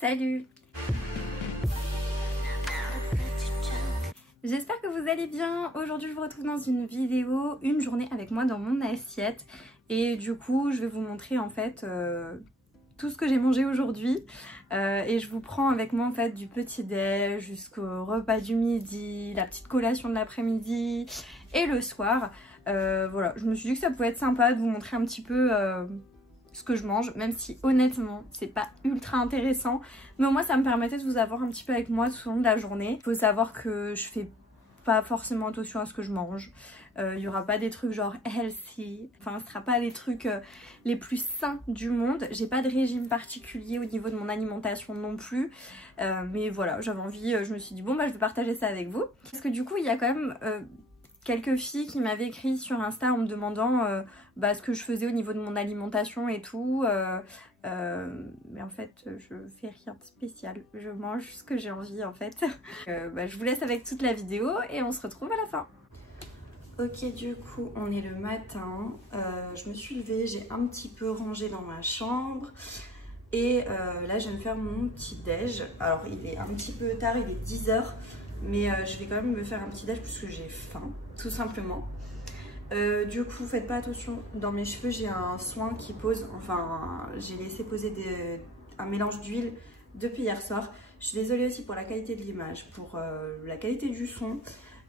Salut! J'espère que vous allez bien. Aujourd'hui je vous retrouve dans une vidéo, une journée avec moi dans mon assiette. Et du coup je vais vous montrer en fait tout ce que j'ai mangé aujourd'hui. Et je vous prends avec moi en fait du petit déj jusqu'au repas du midi, la petite collation de l'après-midi et le soir. Voilà, je me suis dit que ça pouvait être sympa de vous montrer un petit peu ce que je mange, même si honnêtement c'est pas ultra intéressant, mais au moins ça me permettait de vous avoir un petit peu avec moi tout au long de la journée. Il faut savoir que je fais pas forcément attention à ce que je mange. Il y aura pas des trucs genre healthy, enfin ce sera pas les trucs les plus sains du monde. J'ai pas de régime particulier au niveau de mon alimentation non plus, mais voilà, j'avais envie, je me suis dit bon bah je vais partager ça avec vous, parce que du coup il y a quand même quelques filles qui m'avaient écrit sur Insta en me demandant ce que je faisais au niveau de mon alimentation et tout. Mais en fait je fais rien de spécial, je mange ce que j'ai envie en fait. Je vous laisse avec toute la vidéo et on se retrouve à la fin. Ok, du coup on est le matin, je me suis levée, j'ai un petit peu rangé dans ma chambre et là je viens de faire mon petit déj. Alors il est un petit peu tard, il est 10 h, mais je vais quand même me faire un petit déj parce que j'ai faim, tout simplement. Du coup faites pas attention, dans mes cheveux j'ai un soin qui pose, enfin j'ai laissé poser un mélange d'huile depuis hier soir. Je suis désolée aussi pour la qualité de l'image, pour la qualité du son,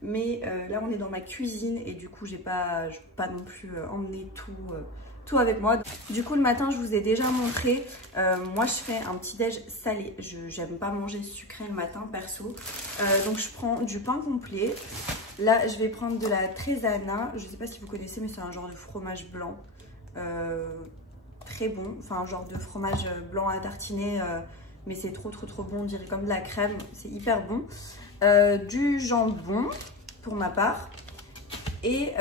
mais là on est dans ma cuisine et du coup j'ai pas non plus emmené tout avec moi. Du coup le matin je vous ai déjà montré, moi je fais un petit déj salé, j'aime pas manger sucré le matin perso, donc je prends du pain complet. Là je vais prendre de la Tresana, je sais pas si vous connaissez mais c'est un genre de fromage blanc très bon, enfin un genre de fromage blanc à tartiner, mais c'est trop bon, on dirait comme de la crème, c'est hyper bon. Du jambon pour ma part et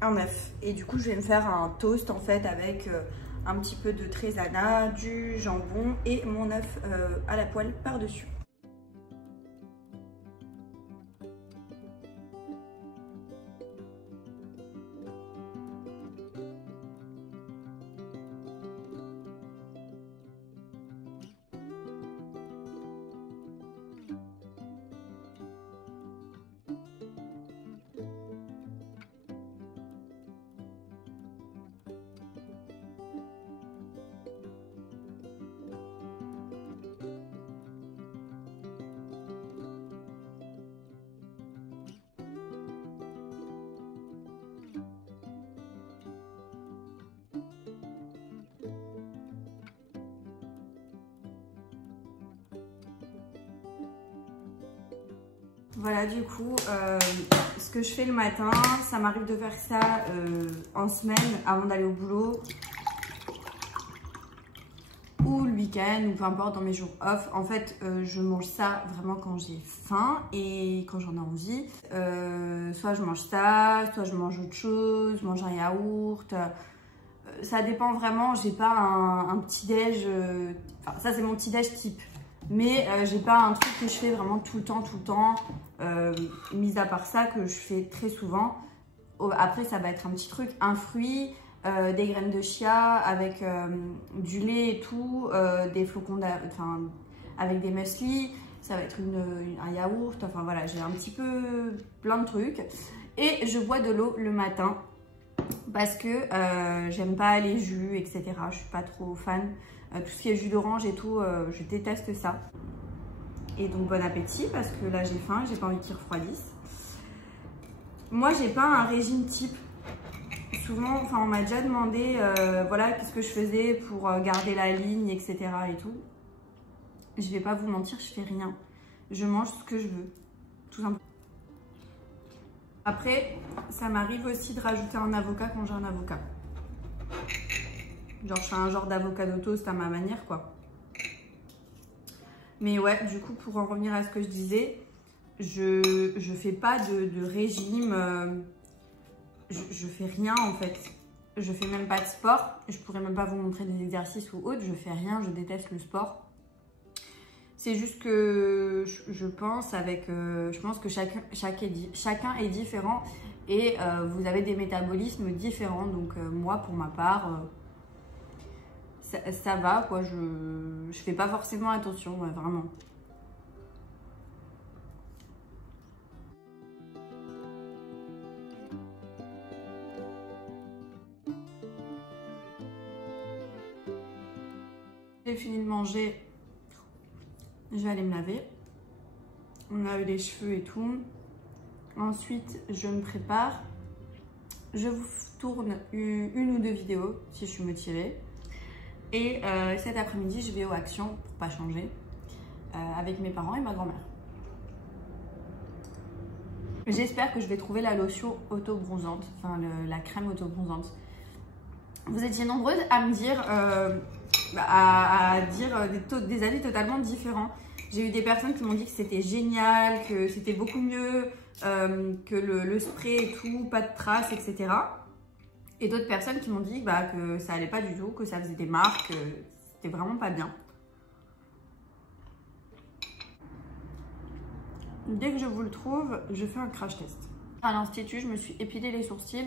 un œuf, et du coup je vais me faire un toast en fait avec un petit peu de Tresana, du jambon et mon œuf à la poêle par dessus. Voilà, du coup, ce que je fais le matin, ça m'arrive de faire ça en semaine avant d'aller au boulot ou le week-end ou peu importe dans mes jours off. En fait, je mange ça vraiment quand j'ai faim et quand j'en ai envie. Soit je mange ça, soit je mange autre chose, je mange un yaourt. Ça dépend vraiment, j'ai pas un petit déj, enfin ça c'est mon petit déj type. Mais j'ai pas un truc que je fais vraiment tout le temps, mis à part ça que je fais très souvent. Après ça va être un petit truc, un fruit, des graines de chia avec du lait et tout, des flocons avec des muesli, ça va être un yaourt, enfin voilà, j'ai un petit peu plein de trucs. Et je bois de l'eau le matin parce que j'aime pas les jus, etc. Je suis pas trop fan. Tout ce qui est jus d'orange et tout, je déteste ça. Et donc bon appétit parce que là j'ai faim, j'ai pas envie qu'ils refroidissent. Moi j'ai pas un régime type. Souvent, enfin on m'a déjà demandé voilà qu'est-ce que je faisais pour garder la ligne, etc. et tout. Je vais pas vous mentir, je fais rien. Je mange ce que je veux, tout simplement. Après, ça m'arrive aussi de rajouter un avocat quand j'ai un avocat. Genre je fais un genre d'avocado toast à ma manière quoi. Mais ouais, du coup pour en revenir à ce que je disais, je fais pas de régime, je fais rien en fait. Je fais même pas de sport, je pourrais même pas vous montrer des exercices ou autre, je fais rien, je déteste le sport. C'est juste que je pense que chacun est différent et vous avez des métabolismes différents. Donc moi, pour ma part, ça va quoi, je fais pas forcément attention, ouais, vraiment. J'ai fini de manger, je vais aller me laver, me laver les cheveux et tout. Ensuite, je me prépare. Je vous tourne une ou deux vidéos si je suis motivée. Et cet après-midi, je vais au Action, pour pas changer, avec mes parents et ma grand-mère. J'espère que je vais trouver la lotion auto-bronzante, enfin la crème auto-bronzante. Vous étiez nombreuses à me dire, à dire des avis totalement différents. J'ai eu des personnes qui m'ont dit que c'était génial, que c'était beaucoup mieux, que le spray et tout, pas de traces, etc. Et d'autres personnes qui m'ont dit que ça allait pas du tout, que ça faisait des marques, que c'était vraiment pas bien. Dès que je vous le trouve, je fais un crash test. À l'institut, je me suis épilé les sourcils.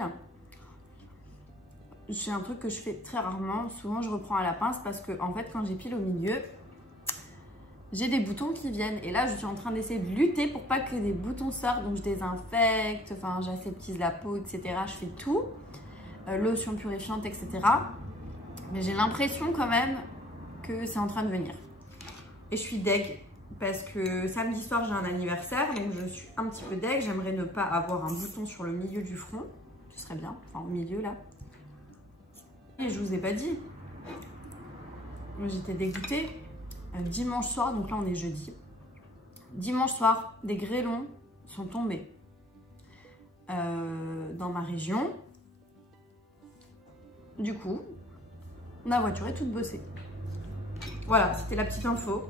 C'est un truc que je fais très rarement. Souvent, je reprends à la pince parce que, en fait, quand j'épile au milieu, j'ai des boutons qui viennent. Et là, je suis en train d'essayer de lutter pour pas que des boutons sortent. Donc, je désinfecte, enfin, j'aseptise la peau, etc. Je fais tout. Lotion purifiante, etc. Mais j'ai l'impression quand même que c'est en train de venir. Et je suis deg parce que samedi soir, j'ai un anniversaire. Donc, je suis un petit peu deg. J'aimerais ne pas avoir un bouton sur le milieu du front. Ce serait bien. Enfin, au milieu, là. Et je vous ai pas dit. J'étais dégoûtée. Dimanche soir, donc là on est jeudi. Dimanche soir, des grêlons sont tombés dans ma région. Du coup, ma voiture est toute bossée. Voilà, c'était la petite info.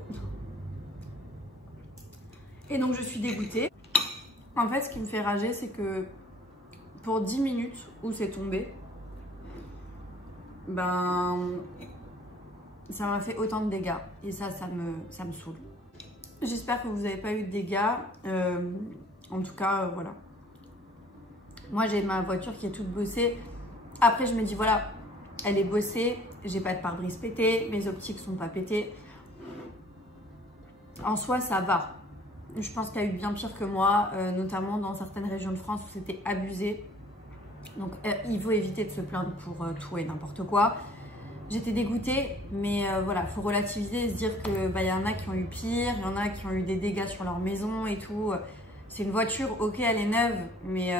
Et donc je suis dégoûtée. En fait, ce qui me fait rager, c'est que pour 10 minutes où c'est tombé, ça m'a fait autant de dégâts et ça me saoule. J'espère que vous n'avez pas eu de dégâts. En tout cas, voilà. Moi, j'ai ma voiture qui est toute bossée. Après, je me dis, voilà, elle est bossée. J'ai pas de pare-brise pété. Mes optiques sont pas pétées. En soi, ça va. Je pense qu'il y a eu bien pire que moi, notamment dans certaines régions de France où c'était abusé. Donc, il faut éviter de se plaindre pour tout et n'importe quoi. J'étais dégoûtée, mais voilà, faut relativiser et se dire que y en a qui ont eu pire, il y en a qui ont eu des dégâts sur leur maison et tout. C'est une voiture, ok, elle est neuve, mais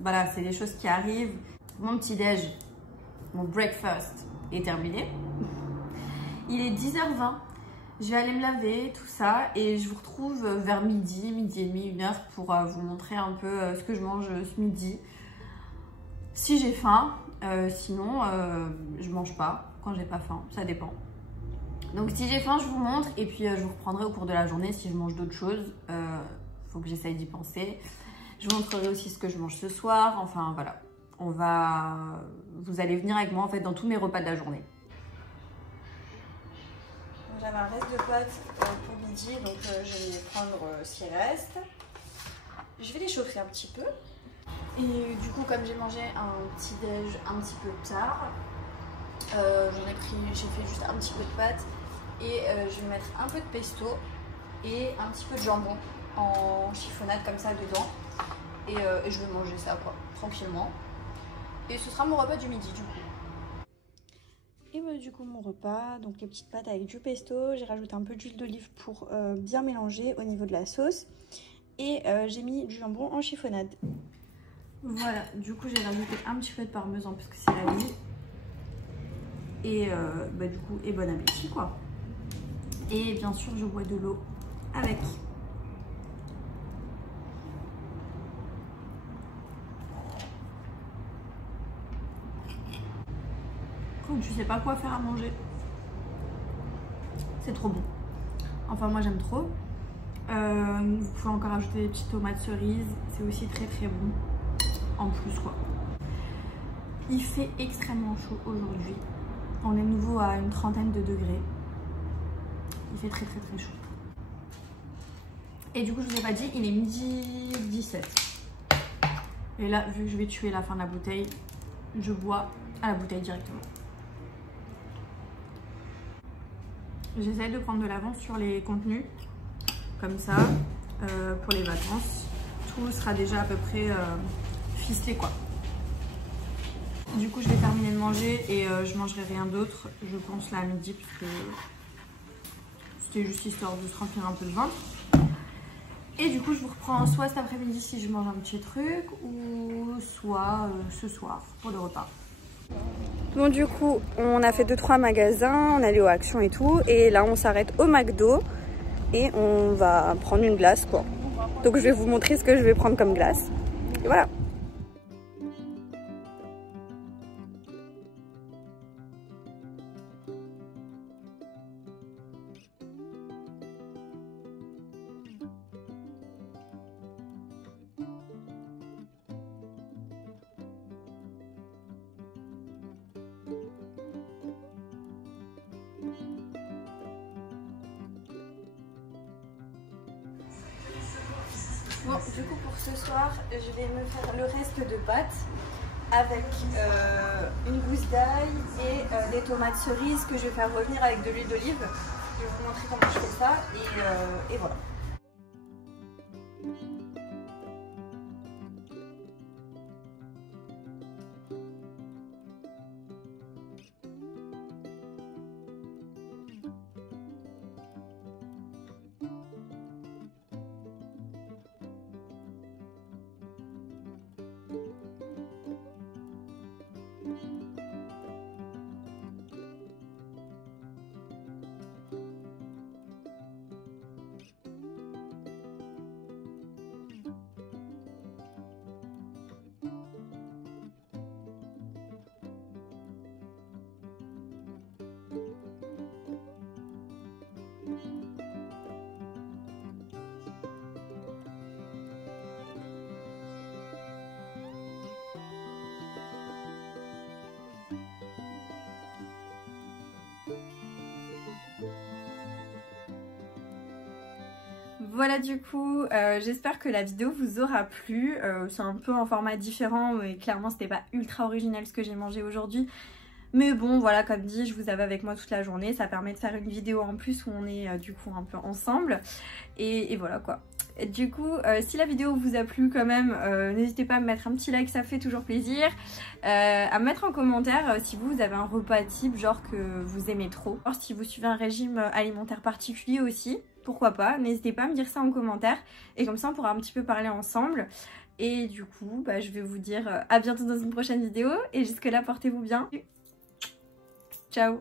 voilà, c'est des choses qui arrivent. Mon petit-déj, mon breakfast est terminé. Il est 10h20. Je vais aller me laver, tout ça, et je vous retrouve vers midi et demi, 1h pour vous montrer un peu ce que je mange ce midi. Si j'ai faim, sinon je mange pas quand j'ai pas faim, ça dépend. Donc si j'ai faim, je vous montre, et puis je vous reprendrai au cours de la journée si je mange d'autres choses. Faut que j'essaye d'y penser. Je vous montrerai aussi ce que je mange ce soir, enfin voilà. Vous allez venir avec moi en fait dans tous mes repas de la journée. J'avais un reste de pâtes pour midi, donc je vais les prendre ce qui reste. Je vais les chauffer un petit peu. Et du coup, comme j'ai mangé un petit déj un petit peu tard, j'ai fait juste un petit peu de pâtes et je vais mettre un peu de pesto et un petit peu de jambon en chiffonnade comme ça dedans. Et je vais manger ça quoi, tranquillement. Et ce sera mon repas du midi du coup. Et du coup mon repas, donc les petites pâtes avec du pesto, j'ai rajouté un peu d'huile d'olive pour bien mélanger au niveau de la sauce. Et j'ai mis du jambon en chiffonnade. Voilà, du coup j'ai rajouté un petit peu de parmesan parce que c'est la vie. Et du coup, et bon appétit quoi. Et bien sûr je bois de l'eau avec. Quand tu sais pas quoi faire à manger, c'est trop bon. Enfin moi j'aime trop. Vous pouvez encore ajouter des petites tomates cerises, c'est aussi très très bon en plus quoi. Il fait extrêmement chaud aujourd'hui. On est nouveau à une trentaine de degrés. Il fait très très très chaud. Et du coup je vous ai pas dit, il est midi 17. Et là vu que je vais tuer la fin de la bouteille, je bois à la bouteille directement. J'essaie de prendre de l'avance sur les contenus, comme ça, pour les vacances, tout sera déjà à peu près ficelé quoi. Du coup je vais terminer de manger et je mangerai rien d'autre, je pense là à midi, parce que c'était juste histoire de se remplir un peu le ventre. Et du coup je vous reprends soit cet après-midi si je mange un petit truc, ou soit ce soir pour le repas. Bon du coup on a fait 2-3 magasins, on est allé au Action et tout, et là on s'arrête au McDo et on va prendre une glace quoi. Donc je vais vous montrer ce que je vais prendre comme glace. Et voilà. Bon, du coup pour ce soir, je vais me faire le reste de pâtes avec une gousse d'ail et des tomates cerises que je vais faire revenir avec de l'huile d'olive. Je vais vous montrer comment je fais ça et voilà. Voilà du coup, j'espère que la vidéo vous aura plu. C'est un peu un format différent, mais clairement c'était pas ultra original ce que j'ai mangé aujourd'hui. Mais bon voilà, comme dit, je vous avais avec moi toute la journée, ça permet de faire une vidéo en plus où on est du coup un peu ensemble. Et voilà quoi. Et du coup, si la vidéo vous a plu quand même, n'hésitez pas à me mettre un petit like, ça fait toujours plaisir. À me mettre en commentaire si vous avez un repas type genre que vous aimez trop. Alors, si vous suivez un régime alimentaire particulier aussi, pourquoi pas, n'hésitez pas à me dire ça en commentaire. Et comme ça on pourra un petit peu parler ensemble. Et du coup, bah, je vais vous dire à bientôt dans une prochaine vidéo. Et jusque là, portez-vous bien. Ciao!